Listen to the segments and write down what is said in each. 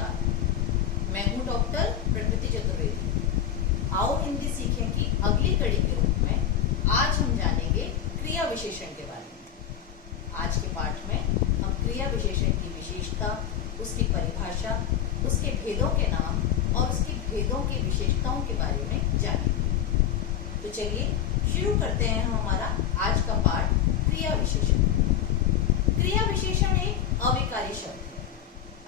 नमस्कार, मैं हूँ डॉक्टर प्रकृति चतुर्वेदी। आओ हिंदी सीखें की अगली कड़ी के रूप में आज हम जानेंगे क्रिया विशेषण के बारे में। आज के पाठ में हम क्रिया विशेषण की विशेषता, उसकी परिभाषा, उसके भेदों के नाम और उसकी भेदों की विशेषताओं के बारे में जानेंगे। तो चलिए शुरू करते हैं हम हमारा आज का पाठ क्रिया विशेषण। क्रिया विशेषण एक अविकारी शब्द है,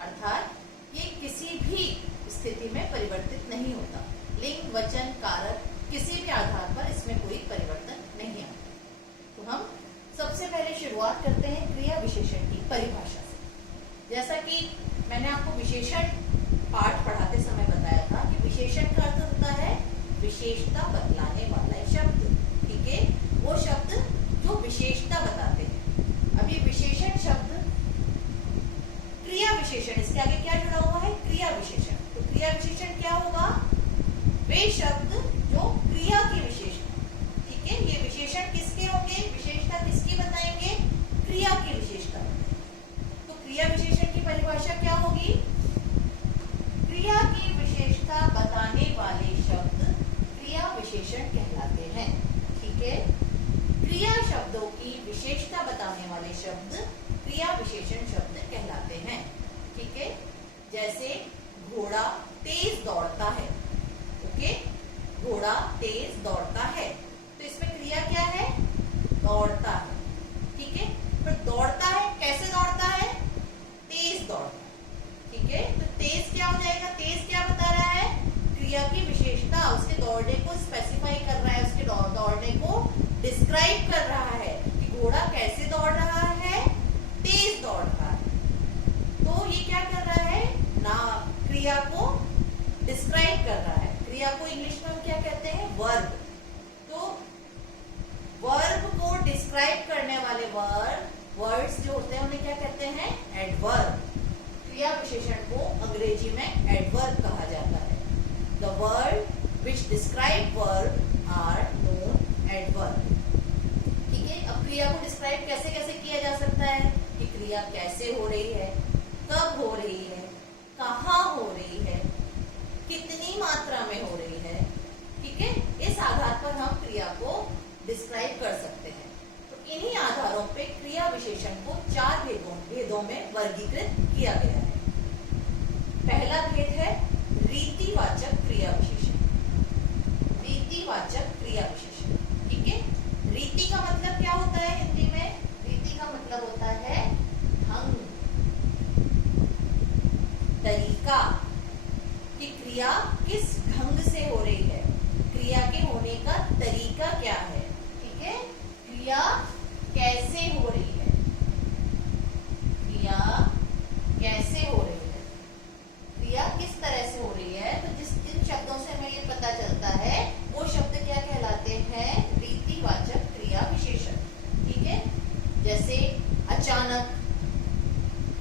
अर्थात ये किसी भी स्थिति में परिवर्तित नहीं होता। लिंग, वचन, कारक किसी भी आधार पर इसमें कोई परिवर्तन नहीं आता। तो हम सबसे पहले शुरुआत करते हैं क्रिया विशेषण की परिभाषा से। जैसा कि मैंने आपको विशेषण पाठ पढ़ाते समय बताया था कि विशेषण का अर्थ होता है विशेषता बतलाने वाला शब्द। ठीक है, वो शब्द जो विशेषता बताते हैं। अभी विशेषण शब्द क्रिया विशेषण, इसके आगे क्या जुड़ा हुआ है? क्रिया विशेषण। तो क्रिया विशेषण क्या होगा? वे शब्द जो क्रिया की विशेषता। ठीक है, ये विशेषण किसके होंगे? विशेषता किसकी बताएंगे? क्रिया की विशेषता। तो क्रिया विशेषण की परिभाषा क्या होगी? क्रिया की विशेषता बताने वाले शब्द क्रिया विशेषण कहलाते हैं। ठीक है, क्रिया शब्दों की विशेषता बताने वाले शब्द क्रिया विशेषण शब्द कहलाते हैं। ठीक है, जैसे घोड़ा तेज दौड़ता है। ओके, घोड़ा तेज दौड़ता है, तो इसमें क्रिया क्या है? दौड़ता है। ठीक है, पर दौड़ता है, कैसे दौड़ता है? तेज दौड़ता है। ठीक है, तो तेज क्या हो जाएगा? तेज क्या बता रहा है? क्रिया की विशेषता, उसके दौड़ने को स्पेसिफाई कर रहा है, उसके दौड़ने को डिस्क्राइब कर रहा है कि घोड़ा कैसे दौड़ रहा है? तेज दौड़ रहा है। तो ये क्या कर रहा है? ना क्रिया को डिस्क्राइब कर रहा है। क्रिया को इंग्लिश में हम क्या कहते हैं? वर्ब। तो वर्ब को डिस्क्राइब करने वाले वर्ड्स जो होते हैं उन्हें क्या कहते हैं? एडवर्ब। क्रिया विशेषण को अंग्रेजी में एडवर्ब कहा जाता है। The word which describe verb are known adverb. ठीक है, अब क्रिया को डिस्क्राइब कैसे कैसे किया जा सकता है कि क्रिया कैसे हो रही है, कब हो रही है, कहाँ हो रही है, कितनी मात्रा में हो रही है। ठीक है, इस आधार पर हम क्रिया को डिस्क्राइब कर सकते हैं। तो इन्हीं आधारों पे क्रिया विशेषण को 4 भेदों में वर्गीकृत किया गया है। पहला भेद है रीतिवाचक क्रिया विशेषण। रीतिवाचक क्रिया विशेषण। ठीक है, रीति का मतलब क्या होता है हिंदी में? रीति का मतलब होता है ढंग, तरीका, कि क्रिया किस ढंग से हो रही है, क्रिया के होने का तरीका क्या है। ठीक है, क्रिया कैसे हो रही है, क्रिया कैसे हो रही है, क्रिया किस तरह से हो रही है। तो जिन शब्दों से हमें ये पता चलता है वो शब्द क्या कहलाते हैं? रीतिवाचक क्रिया विशेषण। ठीक है, जैसे अचानक,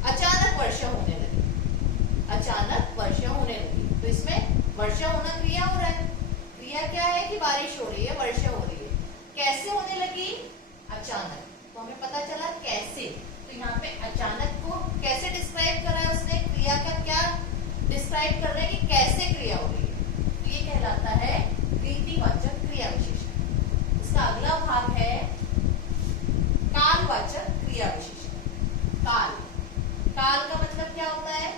अचानक वर्षा होने लगी, अचानक वर्षा होने लगी। तो इसमें वर्षा होना क्रिया हो रहा है। क्रिया क्या है? कि बारिश हो रही है, वर्षा हो रही है। कैसे होने लगी? अचानक। तो हमें पता चला कैसे। तो यहाँ पे अचानक को कैसे डिस्क्राइब कर रहा है उसने? क्रिया का क्या डिस्क्राइब कर रहा है कि कैसे क्रिया हो रही है। तो ये कहलाता है रीतिवाचक क्रिया विशेषण। इसका अगला भाग है कालवाचक क्रिया विशेषण। काल, काल का मतलब क्या होता है?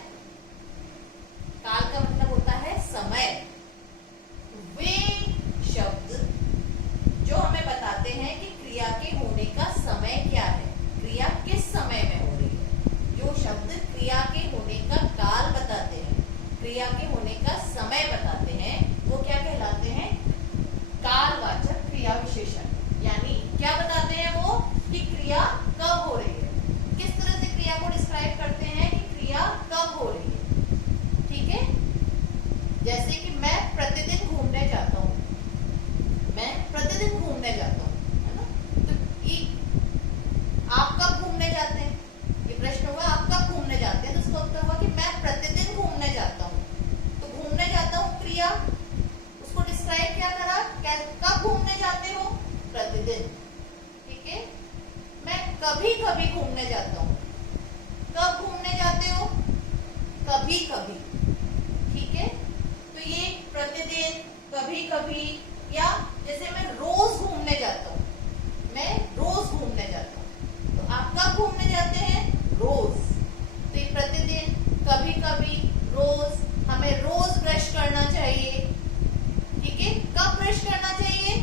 काल का मतलब होता है समय। वे शब्द जो हमें बताते हैं कि क्रिया के होने का समय क्या है, क्रिया किस समय में हो रही है। जो शब्द क्रिया के होने का काल बताते हैं, क्रिया के होने का समय बताते हैं, वो क्या कहलाते हैं? कालवाचक क्रिया विशेषण। यानी क्या बताते हैं वो? कि क्रिया कब हो रही है, किस तरह से क्रिया को डिस्क्राइब करते हैं कि क्रिया कब हो रही है। ठीक है, जैसे कि मैं प्रतिदिन घूमने जाता हूँ, मैं प्रतिदिन घूमने जाता हूँ, है ना। तो ये आप कब घूमने जाते हैं? ये प्रश्न हुआ, आप कब घूमने जाते हैं? तो उसका उत्तर हुआ कि मैं प्रतिदिन घूमने जाता हूँ। तो घूमने जाता हूँ क्रिया, उसको डिस्क्राइब क्या करा? कब घूमने जाते हो? प्रतिदिन। ठीक है, मैं कभी कभी घूमने जाता हूँ। कब घूमने जाते हो? कभी कभी, ठीक है। तो ये प्रतिदिन, कभी कभी, या जैसे मैं रोज घूमने जाता हूँ, मैं रोज घूमने जाता हूँ, तो आप कब घूमने जाते हैं? रोज। तो ये प्रतिदिन, कभी कभी, रोज। हमें रोज ब्रश करना चाहिए, ठीक है। कब ब्रश करना चाहिए?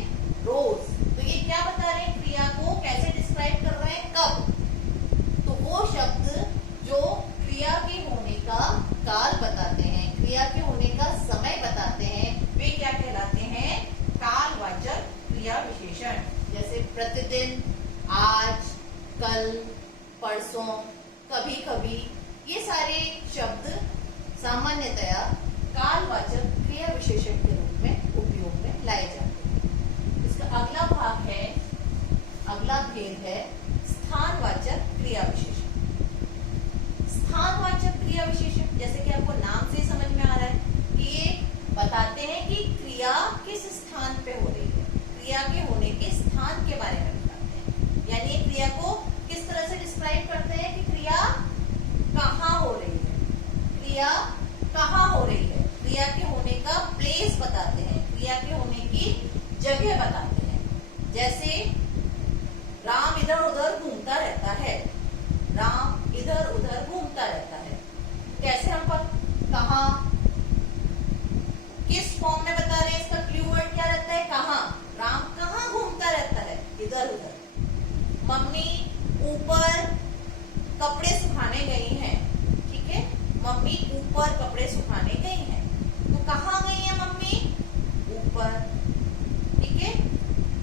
रोज। तो ये क्या बता रहे हैं? क्रिया को कैसे डिस्क्राइब कर रहे हैं? कब। तो वो शब्द जो क्रिया के होने का काल बताते हैं, क्रिया के होने का समय बताते हैं, वे क्या कहलाते हैं? कालवाचक क्रिया विशेषण। जैसे प्रतिदिन, आज, कल, परसों, कभी कभी, ये सारे शब्द सामान्यतया कालवाचक क्रिया विशेषण के रूप में उपयोग में लाए जाते हैं। इसका अगला भाग है, अगला भेद है स्थानवाचक क्रिया विशेषण। स्थानवाचक क्रिया विशेषण, जैसे कि आपको नाम से समझ में आ रहा है कि ये बताते हैं कि क्रिया किस स्थान पे हो रही है, क्रिया के होने के स्थान के बारे में बताते हैं। यानी क्रिया को किस तरह से डिस्क्राइब करते हैं कि क्रिया कहाँ हो रही है, क्रिया कहाँ हो रही है, क्रिया के होने का प्लेस बताते हैं, क्रिया के होने की जगह बताते हैं। जैसे राम इधर उधर घूमता रहता है, राम इधर उधर घूमता रहता है। कैसे हम कहाँ, किस फॉर्म में बता रहे हैं? इसका क्लू वर्ड क्या रहता है? कहाँ। राम कहाँ घूमता रहता है? इधर उधर। मम्मी ऊपर कपड़े सुखाने गई हैं, ठीक है। मम्मी ऊपर कपड़े सुखाने गई हैं, तो कहाँ गई है मम्मी? ऊपर, ठीक है।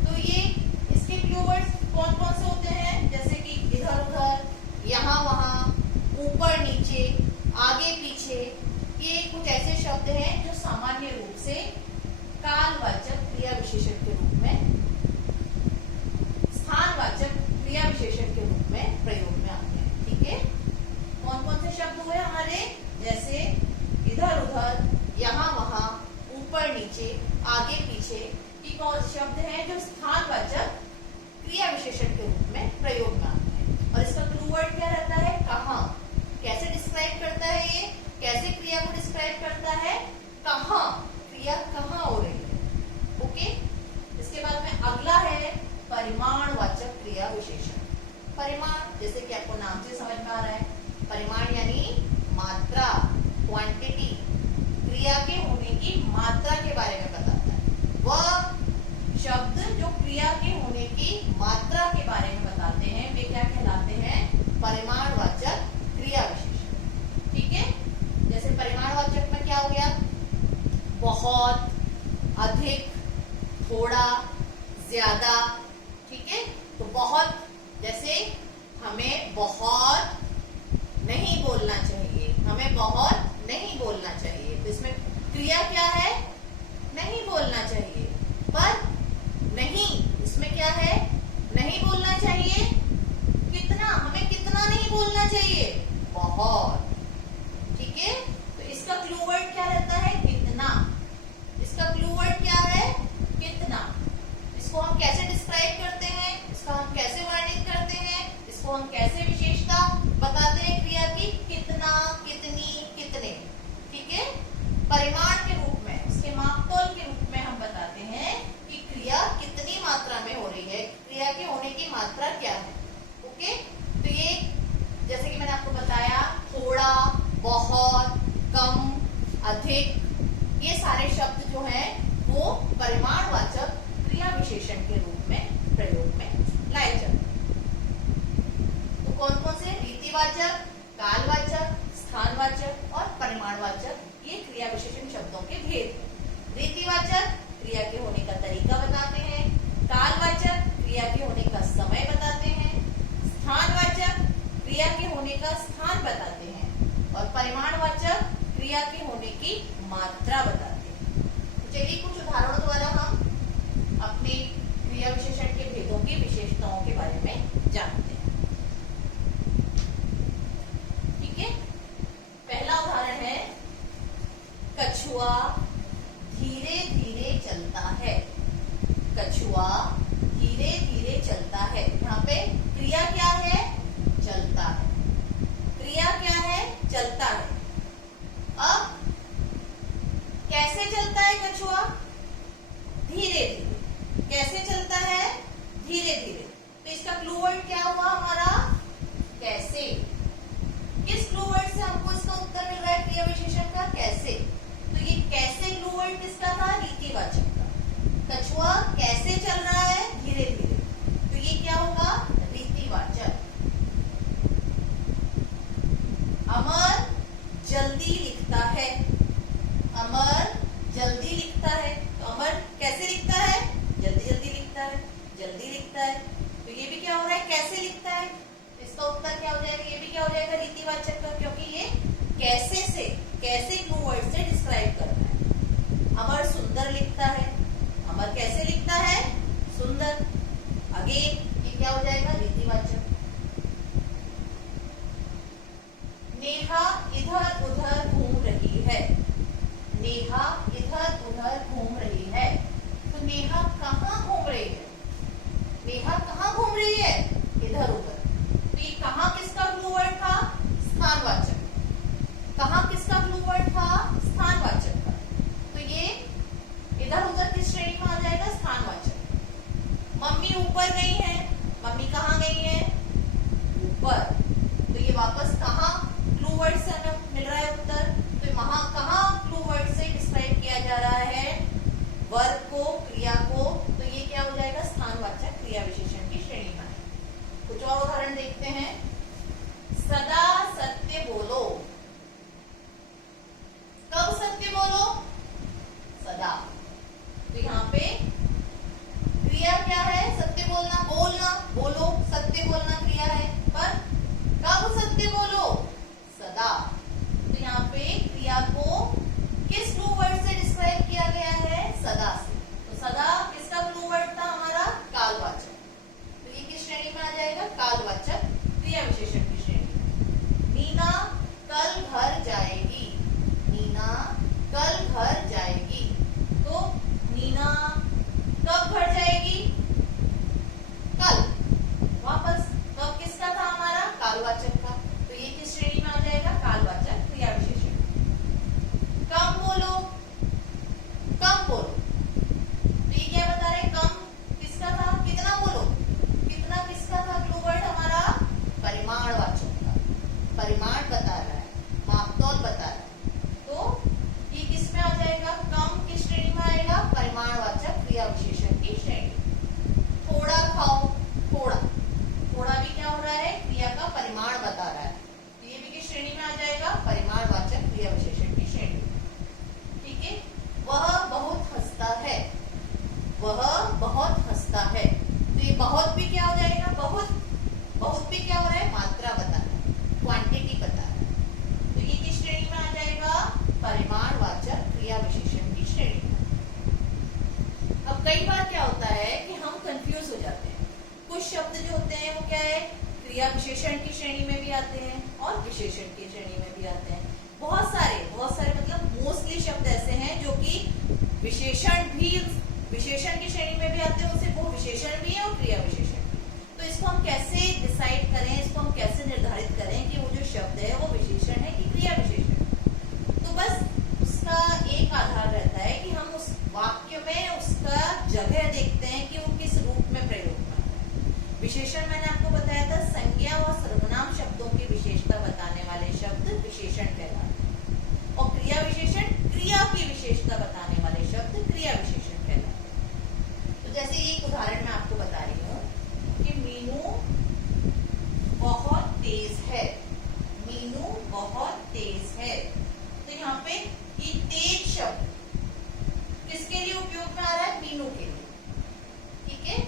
तो ये इसके क्लू वर्ड्स कौन कौन से होते हैं? जैसे कि इधर उधर, यहाँ वहाँ, ऊपर नीचे, आगे पीछे। ये कुछ ऐसे शब्द हैं जो सामान्य रूप से कालवाचक क्रिया विशेषण के रूप में, स्थानवाचक क्रिया विशेषण के रूप में प्रयोग में आते हैं, ठीक है। कौन कौन से शब्द हुए हमारे? जैसे इधर उधर, यहाँ वहाँ, ऊपर नीचे, आगे पीछे। ये कौन शब्द हैं जो स्थानवाचक क्रिया विशेषण के रूप में प्रयोग में आते हैं। और इसका क्लू वर्ड क्या रहता है? कहाँ। कैसे डिस्क्राइब करता है ये? कैसे क्रिया को डिस्क्राइब करता है? कहाँ, क्रिया कहाँ हो रही है, ओके। इसके बाद में अगला है परिमाणवाचक क्रिया विशेषण। परिमाण, जैसे कि आपको नाम से समझ में आ रहा है, परिमाण यानी मात्रा, क्वांटिटी, क्रिया के होने की मात्रा के बारे में बताता है। वह शब्द जो क्रिया के होने की मात्रा के बारे में बताते हैं, वे क्या कहलाते हैं? परिमाणवाचक क्रिया विशेषण, ठीक है। जैसे परिमाणवाचक में क्या हो गया? बहुत, अधिक, थोड़ा, ज्यादा, ठीक है। तो बहुत, जैसे हमें बहुत नहीं बोलना चाहिए, हमें बहुत नहीं बोलना चाहिए। तो इसमें क्रिया क्या है? नहीं बोलना चाहिए। पर नहीं, इसमें क्या है? नहीं बोलना चाहिए। कितना, हमें कितना नहीं बोलना चाहिए? बहुत, ठीक है। तो इसका क्लू वर्ड क्या रहता है? कितना। इसका क्लू वर्ड क्या है? कितना। इसको हम कैसे डिस्क्राइब करते हैं? इसका हम कैसे वर्णित करते हैं? इसको हम कैसे विशेषता बताते हैं क्रिया की? कितना, कितनी, कितने, ठीक है। परिमाण के रूप में, उसके मापतोल के रूप में हम बताते हैं कि क्रिया कितनी मात्रा में हो रही है, क्रिया के होने की मात्रा क्या है, ओके। तो ये जैसे कि मैंने आपको बताया, थोड़ा, बहुत, कम, अधिक, ये सारे शब्द जो हैं वो परिमाणवाचक क्रिया विशेषण के रूप में प्रयोग में लाए जाते हैं। तो कौन कौन से? रीतिवाचक, कालवाचक, स्थानवाचक और परिमाणवाचक, ये क्रिया विशेषण शब्दों के भेद हैं। रीतिवाचक क्रिया के होने का तरीका बताते हैं, कालवाचक क्रिया के होने का समय बताते हैं, स्थानवाचक क्रिया के होने का स्थान बताते हैं और परिमाणवाचक क्रिया के होने की मात्रा बताते हैं। तो चलिए कुछ उदाहरणों द्वारा हम अपने क्रिया विशेषण के भेदों की विशेषताओं के बारे में जानते हैं, ठीक है। पहला उदाहरण है, कछुआ धीरे धीरे चलता है। कछुआ धीरे धीरे चलता है। यहाँ पे क्रिया क्या है? चलता है। क्रिया क्या है? चलता है। जल्दी लिखता है। अमर जल्दी लिखता है। तो अमर कैसे लिखता है? जल्दी जल्दी लिखता है, जल्दी लिखता है। तो ये भी क्या हो रहा है? कैसे लिखता है। इसका उत्तर क्या हो जाएगा? ये भी क्या हो जाएगा? रीतिवाचक का, क्योंकि ये कैसे से, कैसे क्लू वर्ड से डिस्क्राइब कर रहा है। अमर सुंदर लिखता है। अमर कैसे लिखता है? सुंदर। अगेन ये क्या हो जाएगा? रीतिवाचक। नेहा इधर उधर घूम रही है। नेहा इधर उधर घूम रही है। तो नेहा कहाँ घूम रही है? नेहा कहाँ घूम रही है? इधर उधर। तो ये कहाँ किसका क्लू वर्ड था? स्थानवाचक। कहाँ किसका क्लू वर्ड था? स्थानवाचक का। तो ये इधर उधर किस श्रेणी में आ जाएगा? स्थानवाचक। मम्मी ऊपर गई है। मम्मी कहाँ गई है? ऊपर। तो ये वापस कहाँ क्लू वर्ड से हमें मिल रहा है उत्तर? तो वहां कहाँ क्लू वर्ड से डिस्क्राइब किया जा रहा है? वर्ब को, क्रिया को। तो ये क्या हो जाएगा? स्थानवाचक क्रिया विशेषण की श्रेणी में। कुछ और उदाहरण देखते हैं। सदा सत्य बोलो। कब सत्य बोलो? सदा। तो यहाँ पे क्रिया क्या है? सत्य बोलना। बोलना, बोलो, सत्य बोलना क्रिया है। पर कब सत्य बोलो? सदा। तो यहाँ पे क्रिया को किस क्लू वर्ड से डिस्क्राइब किया गया है? सदा से। तो सदा किसका क्लू वर्ड था हमारा? कालवाचक। तो ये किस श्रेणी में आ जाएगा? कालवाचक क्रिया विशेषण की श्रेणी। नीना कल घर जाएगी। नीना कल घर जाएगी। तो नीना कब घर जाएगी? कल। वापस कब किसका था हमारा? कालवाचक का। तो ये किस श्रेणी में आ जाएगा? कालवाचक क्रिया विशेषण। कम बोलो। कम बोलो। तो ये क्या बता रहे? कम किसका था? कितना बोलो। कितना किसका था क्लू वर्ड हमारा? परिमाणवाचक का। परिमाण बता रहा है, मापतौल बता रहा है। तो ये किस में आ जाएगा? कम किस श्रेणी में आएगा? परिमाणवाचक क्रिया विशेषण की श्रेणी। थोड़ा खाओ। थोड़ा, थोड़ा भी क्या हो रहा है? क्रिया का परिमाण बता रहा है। तो ये भी किस श्रेणी में आ जाएगा? परिमाणवाचक क्रिया विशेषण की श्रेणी। ठीक है। वह बहुत हंसता है। वह बहुत हंसता है। तो ये बहुत भी क्या हो जाएगा? बहुत, बहुत भी क्या हो रहा है? मात्रा बता रहा है, क्वांटिटी बता रहा है। तो ये किस श्रेणी में आ जाएगा? परिमाणवाचक क्रिया विशेषण की श्रेणी में। अब कई बार क्या होता है कि हम कंफ्यूज हो जाते हैं। कुछ शब्द जो होते हैं वो क्या है? क्रिया विशेषण की श्रेणी में भी आते हैं और विशेषण की श्रेणी में भी आते हैं। बहुत सारे मतलब मोस्टली शब्द ऐसे हैं जो कि विशेषण भी, विशेषण की श्रेणी में भी आते हैं, उनसे वो विशेषण भी है और क्रिया विशेषण भी। तो इसको हम कैसे डिसाइड करें, इसको हम कैसे निर्धारित करें कि वो जो शब्द है वो विशेषण है कि क्रिया विशेषण? तो बस उसका एक आधार रहता है कि हम उस वाक्य में उसका जगह देखते हैं कि वो किस रूप में प्रयोग में आता है। विशेषण मैंने आपको बताया था, संज्ञा और सर्वनाम शब्दों की विशेषता बताने वाले शब्द विशेषण कहलाते हैं, और क्रिया विशेषण क्रिया की विशेषता बताने वाले शब्द क्रिया विशेषण कहलाते हैं। तो जैसे एक उदाहरण मैं आपको बता रही हूँ कि मीनू बहुत तेज है। मीनू बहुत तेज है। तो यहाँ पे ये तेज शब्द किसके लिए उपयोग में आ रहा है? मीनू के लिए। ठीक है।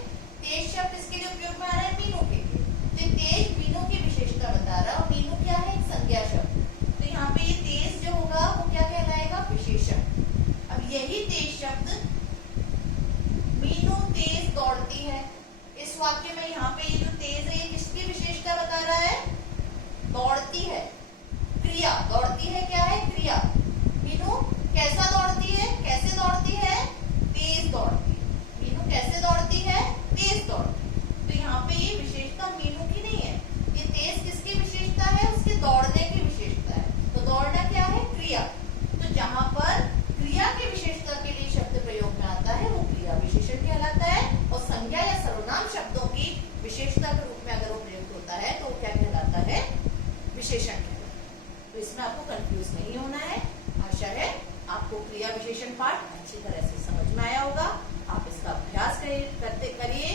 तेज शब्द किसके लिए उपयोग में आ रहा है? मीनू के लिए। तो तेज मीनू की विशेषता बता रहा है, और मीनू क्या है? एक संज्ञा शब्द। तो यहाँ पे ये तेज जो होगा वो क्या कहलाएगा? विशेषण। अब यही तेज शब्द मीनू तेज दौड़ती है, इस वाक्य में यहाँ पे ये जो तेज है ये किसकी विशेषता बता रहा है? दौड़ती है। क्रिया दौड़ती है क्या है? क्रिया। मीनू कैसा दौड़ती है? कैसे दौड़ती है? तेज दौड़ती है। मीनू कैसे दौड़ती है? तेज दौड़ती है। तो यहाँ पे ये विशेषता मीनू की नहीं है, ये तेज किसकी विशेषता है? उसके दौड़ने की विशेषता है। तो दौड़ना क्या है? क्रिया। तो जहां पर क्रिया की विशेषता के लिए शब्द प्रयोग में आता है वो क्रिया विशेषण कहलाता है, और संज्ञा या सर्वनाम शब्दों की विशेषता के रूप में अगर वो प्रयुक्त होता है तो वो क्या कहलाता है? विशेषण कहलाता है। तो इसमें आपको कंफ्यूज नहीं होना है। आशा है आपको क्रिया विशेषण पाठ अच्छी तरह से समझ में आया होगा। आप इसका अभ्यास करिए